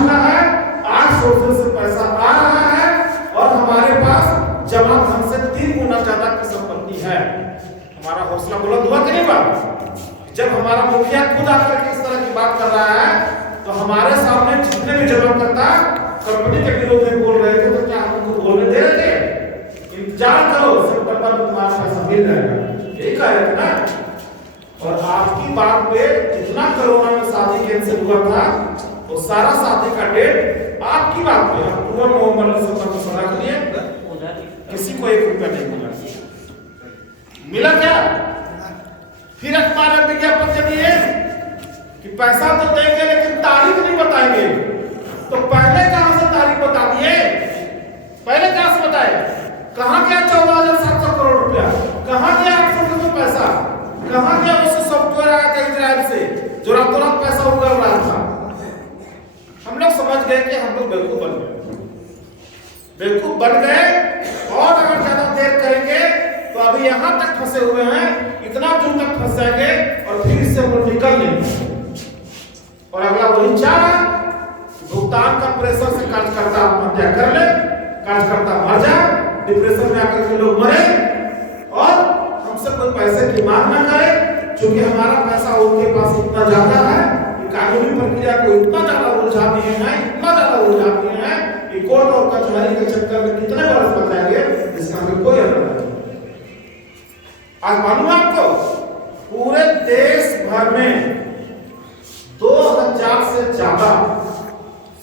चुका है, आज सोर्सेज से पैसा आ रहा है और हमारे पास जमा धन से 3 गुना ज्यादा की संपत्ति है। हमारा हौसला बुलंद हुआ कि नहीं हुआ? जब हमारा मुखिया खुद आकर के इस तरह की बात कर रहा है तो हमारे सामने जितने भी जमाकर्ता कंपनी के विरोध में बोल रहे थे तो क्या हम उनको बोलने दे रहे थे? इंतजार करो, सितंबर में तुम्हारा पैसा मिल जाएगा, यही कह रहे थे ना। और आपकी बात पे जितना कोरोना में शादी कैंसिल हुआ था वो सारा शादी का डेट आपकी बात पे अक्टूबर नवंबर दिसंबर में सदा के लिए किसी को 1 रुपया नहीं मिला क्या? फिर अखबार में विज्ञापन जब दिए कि पैसा तो देंगे लेकिन तारीख नहीं बताएंगे, तो पहले कहां से तारीख बता दिए? पहले कहां से बताए? कहां गया 14,700 करोड़ रुपया? कहां गया 800 करोड़ पैसा? कहां गया उससे सॉफ्टवेयर आया था इजराइल से जो रातों रात पैसा उगल रहा था? हम लोग समझ गए कि हम लोग बेवकूफ बन गए, बेवकूफ बन गए। और अगर ज्यादा देर करेंगे तो अभी यहां तक फंसे हुए हैं, इतना दूर तक फंस जाएंगे और फिर इससे हम लोग निकल नहीं। और अगला वही चाह भुगतान का प्रेशर से कार्यकर्ता आत्महत्या कर ले, कार्यकर्ता मर जाए, डिप्रेशन में आकर के लोग मरे और हमसे कोई पैसे की मांग ना करे, क्योंकि हमारा पैसा उनके पास इतना ज्यादा है कि कानूनी प्रक्रिया को इतना ज्यादा उलझा दिए हैं, इतना ज्यादा उलझा दिए हैं कि कोर्ट और कचहरी के चक्कर में कितने बरस बच जाएंगे इसका हमें कोई अंदाजा नहीं। आज मालूम है आपको पूरे देश भर में 2000 से ज्यादा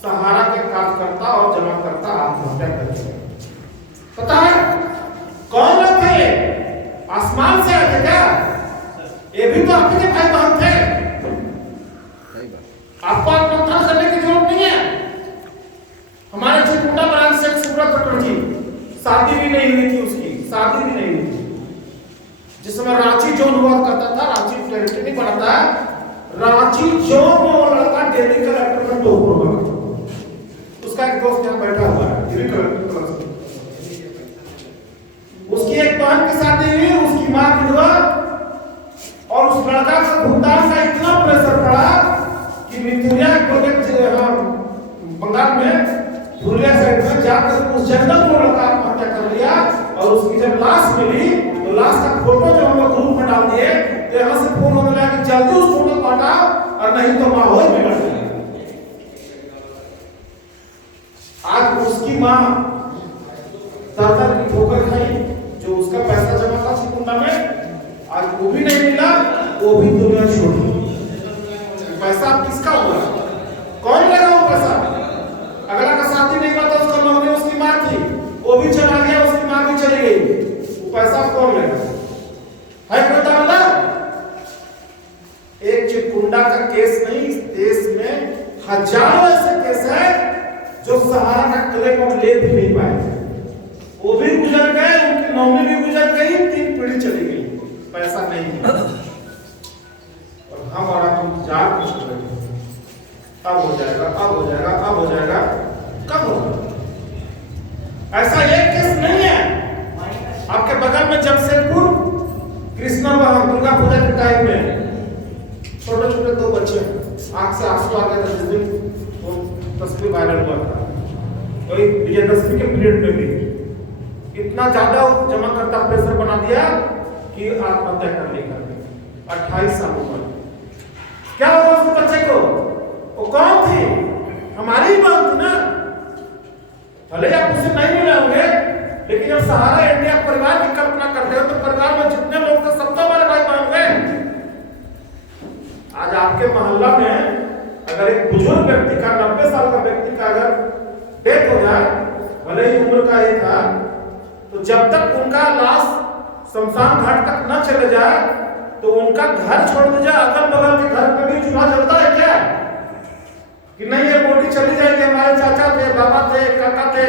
सहारा के कार्यकर्ता और जमाकर्ता आत्महत्या कर चुके हैं। पता है कौन लोग थे? आसमान से आए थे क्या? ये भी तो आपके भाई बहन थे। आपको आत्महत्या करने की जरूरत नहीं है। हमारे चित्रकूटा ब्रांच से सुब्रत चटर्जी शादी भी नहीं हुई थी, उसकी शादी भी नहीं हुई थी। जिस समय रांची जोन हुआ करता था, रांची टेरिटरी नहीं बनता है, रांची जोन में वो लड़का दिल्ली कलेक्टर में टॉप हुआ। उसका एक दोस्त यहाँ बैठा हुआ है दिल्ली कलेक्टर, उसकी एक बहन की शादी हुई, उसकी मां विधवा, और उस लड़का का भुगतान का इतना प्रेशर पड़ा कि मिथुनिया प्रोजेक्ट बंगाल में धुलिया साइड में जाकर उस जंगल में लड़का आत्महत्या कर लिया। और उसकी जब लाश मिली तो लाश का फोटो जो हम लोग ग्रुप में डाल दिए तो यहाँ से फोन होने लगा कि जल्दी उस फोटो को हटाओ और नहीं तो माहौल बिगड़ जाएगा। आज उसकी मां दर की ठोकर खाई, जो उसका पैसा जमा था चित्रकूटा में, आज वो भी नहीं मिला, वो भी दुनिया छोड़ दी। पैसा किसका हुआ? कौन लेगा वो पैसा? अगला का शादी नहीं हुआ था, उसका नौकरी उसकी मां थी, वो भी चला गया, उसकी मां भी चली गई, वो पैसा कौन लेगा? है कोई दावा? एक चित्रकूटा का केस नहीं, इस देश में हजारों ऐसे केस है जो सहारा का क्लेम और ले भी नहीं पाए। वो भी गुजर गए, उनकी नौकरी भी गुजर गई, 3 पीढ़ी चली गई, पैसा नहीं है। और हम और आप इंतजार कर रहे हैं अब हो जाएगा, अब हो जाएगा, अब हो जाएगा, कब होगा? ऐसा एक केस नहीं है। आपके बगल में जमशेदपुर कृष्णा दुर्गा पूजा के टाइम में छोटे छोटे 2 बच्चे आंख से आंसू आ गए थे, जिस दिन वो तस्वीर वायरल हुआ था, वही विजयदशमी के पीरियड में भी इतना ज्यादा जमाकर्ता प्रेशर बना दिया कि आत्महत्या करने का 28 साल उम्र। क्या हुआ उस बच्चे को? वो कौन थी? हमारी ही बात थी ना। भले आप उसे नहीं मिले होंगे, लेकिन जब सहारा इंडिया परिवार की कल्पना करते हो तो परिवार में जितने लोग थे सब तो हमारे भाई बहन हुए। आज आपके मोहल्ला में अगर एक बुजुर्ग व्यक्ति का 90 साल का व्यक्ति का अगर डेथ हो जाए, भले ही उम्र का ये था, तो जब तक उनका लाश शमशान घाट तक न चले जाए तो उनका घर छोड़ दीजिए, अगल बगल के घर में भी चूल्हा जलता है क्या? कि नहीं ये बॉडी चली जाएगी, हमारे चाचा थे, बाबा थे, काका थे,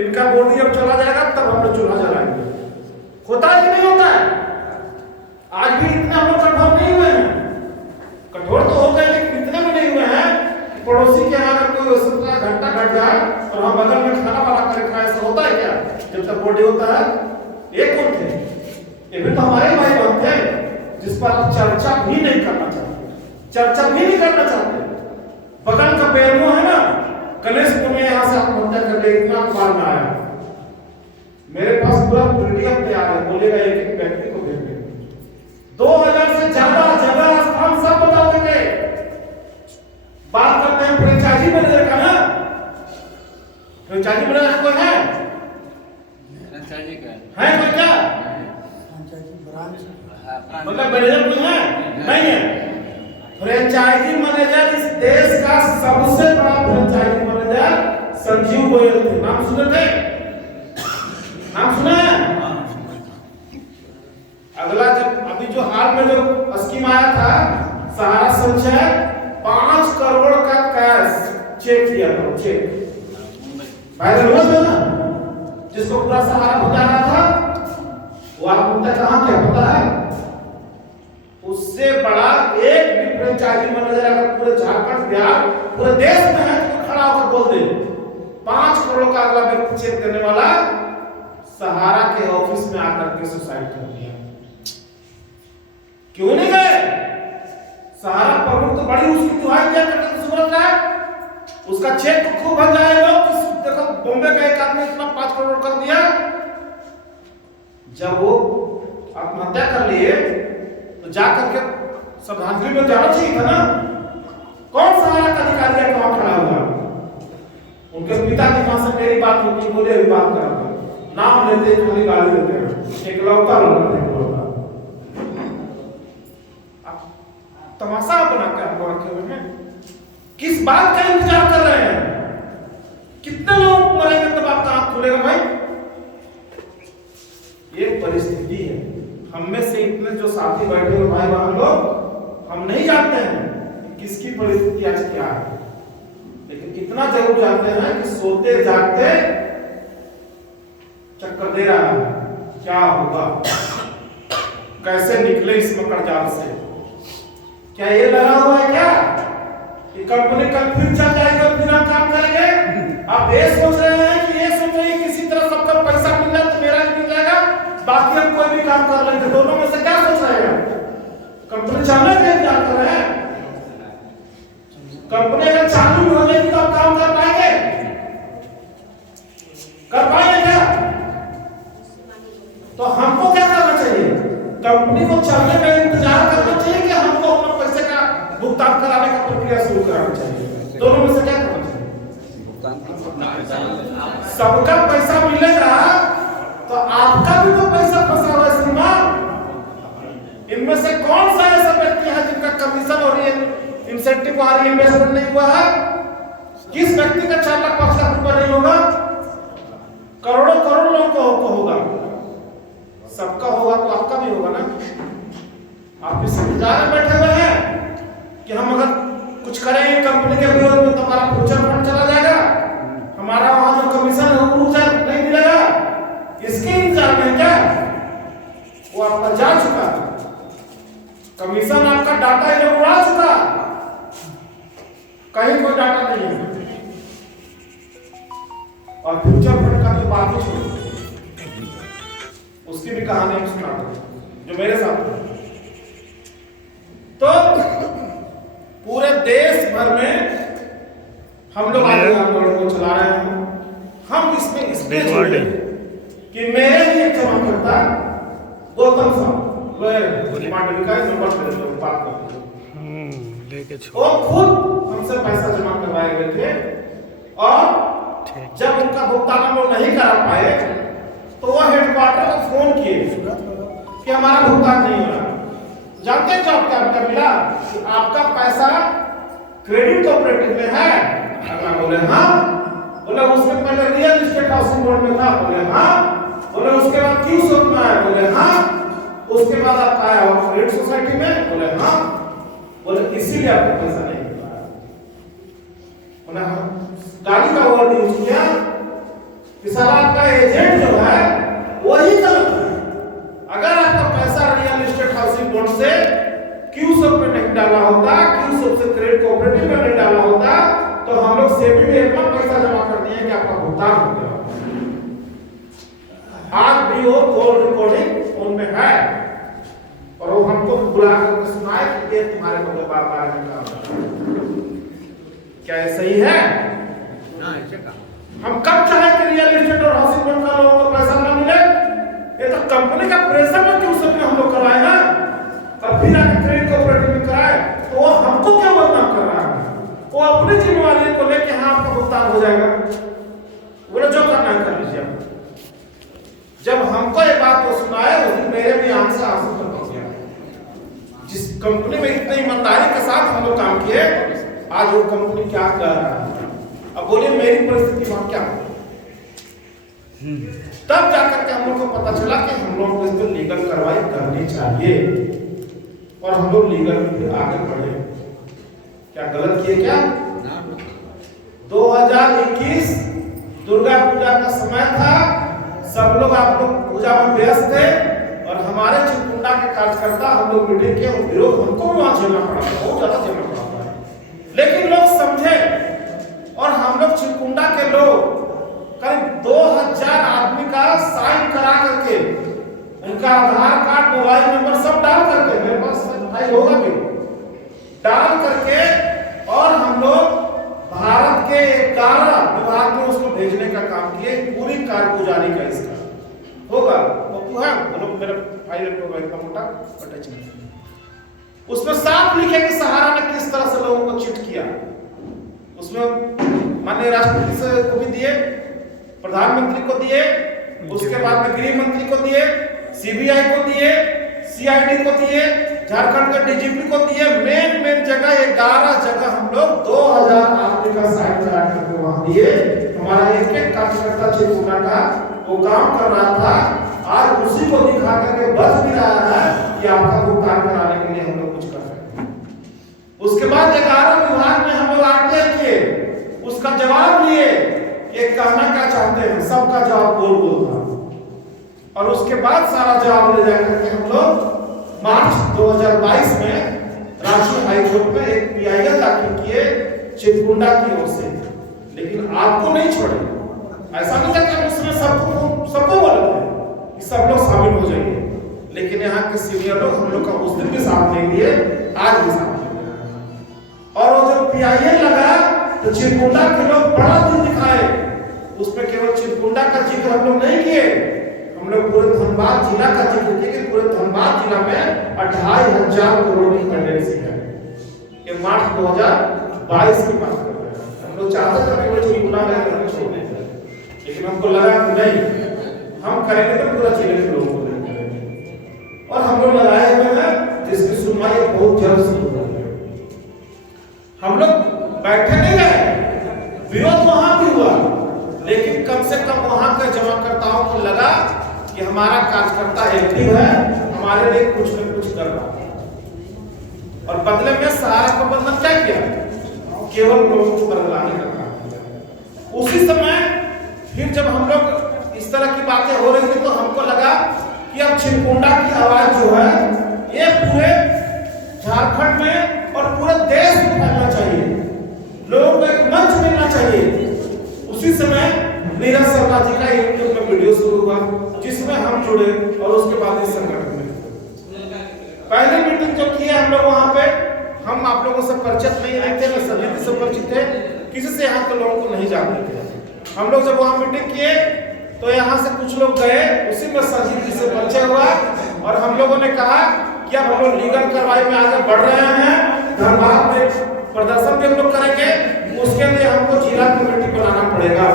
इनका बॉडी जब चला जाएगा तब हम लोग चूल्हा जलाएंगे। होता है कि नहीं होता है? आज भी इतने हम लोग कठोर नहीं हुए हैं। कठोर तो हो गए लेकिन इतने भी नहीं हुए हैं कि पड़ोसी के यहाँ अगर कोई घंटा घट जाए और हम बगल में खाना बना कर खाए, ऐसा होता है क्या? जब तक बॉडी होता है। एक कौन थे? ये भी तो हमारे भाई बहन थे जिस पर आप चर्चा भी नहीं करना चाहते, चर्चा भी नहीं करना चाहते। बगल का बेरमो है ना, आत्महत्या कर ले, इतना अखबार में आया। मेरे पास पूरा पीडीएफ तैयार है, बोलेगा एक एक व्यक्ति को भेज देंगे। 2000 से ज्यादा जगह स्थान सब बता देंगे। बात करते हैं फ्रेंचाइजी मैनेजर का ना। फ्रेंचाइजी मैनेजर कोई है? फ्रेंचाइजी का है कोई क्या? मतलब मैनेजर कोई है? नहीं है। फ्रेंचाइजी मैनेजर इस देश का सबसे बड़ा फ्रेंचाइजी मैनेजर संजीव गोयल थे। नाम सुने थे? नाम सुना है? अगला जब अभी जो हाल में जो स्कीम आया था सहारा संचय, 5 करोड़ का कैश चेक किया था, चेक वायरल हुआ था ना, जिसको पूरा सहारा बता रहा था, वो आप मुद्दा कहां क्या पता है? उससे बड़ा एक भी फ्रेंचाइजी मैनेजर अगर पूरे झारखंड बिहार पूरे देश में है तो खड़ा होकर बोल दे 5 करोड़ का अगला व्यक्ति चेक देने वाला सहारा के ऑफिस में आकर के सुसाइड कर दिया। क्यों नहीं गए? सहारा प्रमुख तो बड़ी उसकी दुहाई दिया करते थे, सूरत है उसका चेक तो खूब भर जाए लोग। देखो बॉम्बे का एक आदमी इतना 5 करोड़ कर दिया। जब वो आत्महत्या कर लिए तो जाकर के श्रद्धांजलि में जाना चाहिए था ना। कौन सहारा का अधिकारी है वहां खड़ा हुआ? उनके पिता की वहां से मेरी बात होती, बोले अभी बात कर नाम लेते खाली गाली देते हैं, एक लौटा लौटा तमाशा बना के आपको रखे हुए हैं। किस बात का इंतजार कर रहे हैं? कितने लोग मरेंगे तब आपका आंख खुलेगा भाई? ये परिस्थिति है। हम में से इतने जो साथी बैठे हुए भाई बहन लोग, हम नहीं जानते हैं किसकी परिस्थिति आज क्या है, लेकिन इतना जरूर जानते हैं कि सोते जागते चक्कर दे रहा है क्या होगा, कैसे निकले इस मकर जाल से। क्या ये लगा हुआ है क्या कि कंपनी कल फिर चल जाएगी और फिर हम काम करेंगे? आप ये सोच रहे हैं कि ये सोच रहे हैं किसी तरह सबका पैसा मिल जाए तो मेरा मिल जाएगा, बाकी हम कोई भी काम कर लेंगे। दोनों में से क्या सोच रहे हैं? कंपनी चलने के इंतजार कर रहे हैं। कंपनी अगर चालू भी हो जाएगी तो आप काम कर पाएंगे? कर पाएंगे क्या? तो हमको क्या करना चाहिए? कंपनी को चलने का इंतजार करना चाहिए कि हमको अपना पैसे का भुगतान कराने का प्रक्रिया शुरू कराना चाहिए? दोनों में से क्या करना चाहिए? सबका पैसा मिलेगा तो आपका भी तो पैसा फंसा हुआ है श्रीमान। इनमें से कौन सा ऐसा व्यक्ति है जिनका कमीशन और इंसेंटिव और इन्वेस्टमेंट नहीं हुआ है? किस व्यक्ति का 4 लाख 5 लाख रुपया नहीं होगा? करोड़ों करोड़ लोगों को होगा। सबका होगा तो आपका भी होगा ना। आप इस इंतजार में बैठे हुए हैं कि हम अगर कुछ करेंगे कंपनी के विरोध में तो हमारा फ्यूचर फंड चला जाएगा, हमारा वहां जो कमीशन है वो नहीं मिलेगा। इसके इंतजार में क्या? वो आपका जा चुका, कमीशन आपका डाटा ये उड़ा चुका, कहीं कोई डाटा नहीं है। और फ्यूचर फंड का तो बात ही छोड़ो, उसकी भी कहानी हम सुनाते हैं जो मेरे साथ है। तो पूरे देश भर में हम लोग आंदोलन को चला रहे हैं। हम इसमें इसलिए कि मेरे लिए जमा करता गौतम साहब बात करते वो खुद हमसे पैसा जमा करवाए गए थे, और जब उनका भुगतान हम लोग नहीं करा पाए तो वो हेडक्वार्टर को फोन किए कि हमारा भुगतान नहीं हो रहा। जानते हैं जब क्या मिला कि आपका पैसा क्रेडिट कोऑपरेटिव में है। अगला बोले हाँ, बोले उसके पहले रियल एस्टेट हाउसिंग बोर्ड में था, बोले हाँ, बोले उसके बाद क्यों शॉप में आया, बोले हाँ, उसके बाद आप आया हो क्रेडिट सोसाइटी में, बोले हाँ, बोले इसीलिए आपको पैसा नहीं मिल रहा। बोले हाँ, गाड़ी का वर्ड यूज किया कि सारा आपका एजेंट जो है वही गलत है। अगर आपका पैसा रियल एस्टेट हाउसिंग बोर्ड से क्यू सब पे नहीं डाला होता, क्यू सब से क्रेडिट कोऑपरेटिव में नहीं डाला होता, तो हम लोग सेबी में इतना पैसा जमा कर दिए कि आपका भुगतान हो गया। आज भी वो कॉल रिकॉर्डिंग फोन में है, और वो हमको बुला कर सुनाए कि ये तुम्हारे को बात आ रही है। क्या ये सही है? हम कब चाहे कि रियल एस्टेट और हाउसिंग लोन का लोगों को पैसा ना मिले, ये तो कंपनी का प्रेशर में क्यों सब हम लोग करवाए ना, और फिर आके क्रेडिट कोऑपरेटिव में कराए, तो वो हमको क्यों बदनाम कर रहा है? वो अपनी जिम्मेवारी को लेके हाँ आपका भुगतान हो जाएगा, बोले जो करना है कर लीजिए। जब हमको ये बात वो सुनाए उस दिन मेरे भी आंख से आंसू निकल गया। जिस कंपनी में इतनी ईमानदारी के साथ हम लोग काम किए, आज वो कंपनी क्या कर रहा है? अब बोलिए मेरी परिस्थिति वहां क्या हो? तब जाकर के हम लोग को पता चला कि हम लोग को इसको लीगल कार्रवाई करनी चाहिए, और हम लोग लीगल में आगे बढ़े। क्या गलत किए क्या? 2021 दुर्गा पूजा का समय था, सब लोग आप लोग पूजा में व्यस्त थे, और हमारे चिरकुंडा के कार्यकर्ता हम लोग मीटिंग के विरोध हमको भी वहां झेलना पड़ा, बहुत ज्यादा झेलना पड़ा, लेकिन लोग समझे, और हम लोग चिरकुंडा के लोग करीब 2000 आदमी का साइन करा करके, उनका आधार कार्ड मोबाइल नंबर सब डाल करके, मेरे पास भाई होगा भी, डाल करके, और हम लोग भारत के 11 विभाग में उसको भेजने का काम किए, पूरी कारगुजारी का इसका होगा। वो है बोलो मेरा फाइल होगा इतना मोटा अटैच नहीं, उसमें साफ लिखे कि सहारा ने किस तरह से लोगों को चिट किया। उसमें माननीय राष्ट्रपति से को भी दिए, प्रधानमंत्री को दिए, उसके बाद में गृह मंत्री को दिए, सीबीआई को दिए, सीआईडी को दिए, झारखंड के डीजीपी को दिए, मेन जगह 11 जगह हम लोग 2000 आदमी का साइन करा करके वहां दिए। हमारा एक कार्यकर्ता चिरकुंडा का वो काम कर रहा था, आज उसी को दिखा करके बच भी रहा है कि आपका भुगतान कराने के लिए हम लोग कुछ कर रहे हैं। उसके बाद 11 विभाग में हम लोग आरटीआई किए, उसका जवाब लिए, ये कहना क्या चाहते हैं, सबका जवाब बोल था, और उसके बाद सारा जवाब ले जाकर के हम लोग मार्च 2022 में रांची हाई कोर्ट में एक पीआईएल दाखिल किए चिरकुंडा की ओर से, लेकिन आपको नहीं छोड़े। ऐसा नहीं था कि उसमें सबको बोलते हैं कि सब लोग शामिल हो जाइए, लेकिन यहाँ के सीनियर लोग हम लोग का उस दिन भी साथ नहीं दिए, आज भी साथ नहीं दिए। और वो जब पीआईएल लगा तो चिरकुंडा के लोग बड़ा दिल दिखाए, उसमें केवल चिरकुंडा का जिक्र हम लोग नहीं किए, हम लोग पूरे धनबाद जिला का जिक्र किए कि पूरे धनबाद जिला में 2500 करोड़ की कंडेंसी है। ये मार्च 2022 की बात कर रहे हैं। हम लोग चाहते थे पूरे चिरकुंडा में छोड़ने, लेकिन हमको लगा कि नहीं, हम करेंगे तो पूरा जिले के लोगों को करेंगे, और हम लोग लगाए हुए हैं जिसकी सुनवाई बहुत जल्द शुरू होगी। हम लोग बैठे नहीं रहे, विरोध वहां भी हुआ, लेकिन कम से कम वहां के जमाकर्ताओं को लगा कि हमारा कार्यकर्ता एक्टिव है, हमारे लिए कुछ न कुछ कर रहा है, और बदले में सहारा प्रबंधन क्या किया, केवल लोगों को बदलाने का काम किया। उसी समय फिर जब हम लोग इस तरह की बातें हो रही थी, तो हमको लगा कि अब चिरकुंडा की आवाज जो है ये पूरे झारखंड में और पूरे देश में फैलना चाहिए, लोगों को एक मंच मिलना चाहिए। उसी समय नीरज शर्मा जी का यूट्यूब में वीडियो शुरू हुआ, जिसमें हम जुड़े, और उसके बाद इस संगठन में पहली मीटिंग जो की है हम लोग वहां पे, हम आप लोगों से परिचित नहीं रहे थे, न समिति से परिचित थे, किसी से यहाँ के लोगों को नहीं जानते थे। हम लोग जब वहां मीटिंग किए तो यहाँ से कुछ लोग गए, उसी में संजीव जी से परिचय हुआ, और हम लोगों ने कहा कि अब हम लोग लीगल कार्रवाई में आगे बढ़ रहे हैं, धनबाद में प्रदर्शन भी हम लोग करेंगे, उसके लिए हमको जिला कमेटी बनाना पड़ेगा।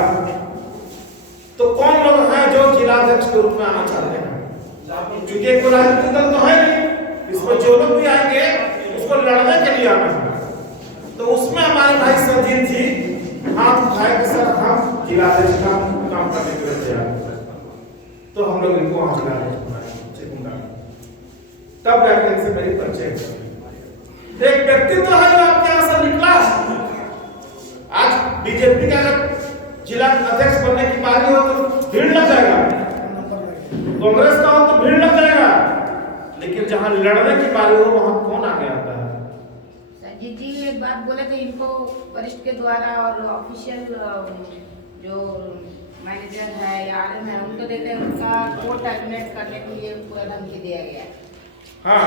तो कौन लोग हैं जो जिलाध्यक्ष के रूप में आना चाहते हैं? क्योंकि एक राजनीतिक दल तो है नहीं, इसमें जो लोग भी आएंगे उसको लड़ने के लिए आना है। तो उसमें हमारे भाई संजीव जी हाथ उठाए कि सर हम जिलाध्यक्ष का काम करने के लिए तैयार हैं। तो हम लोग इनको वहां जिलाध्यक्ष चिरकुंडा, तब जाके इनसे मेरी परिचय। एक व्यक्तित्व है जो आपके यहाँ से निकला। आज बीजेपी का अगर जिला अध्यक्ष बनने की बारी हो तो भीड़ लग जाएगा, कांग्रेस का हो तो भीड़ लग जाएगा, लेकिन जहां लड़ने की बारी हो वहां कौन आगे आता है? संजीव जी एक बात बोले थे, इनको वरिष्ठ के द्वारा और ऑफिशियल जो मैनेजर है या आरएम है उनको देते हैं, उनका कोर्ट टर्मिनेट करने के लिए पूरा धमकी दिया गया है। हाँ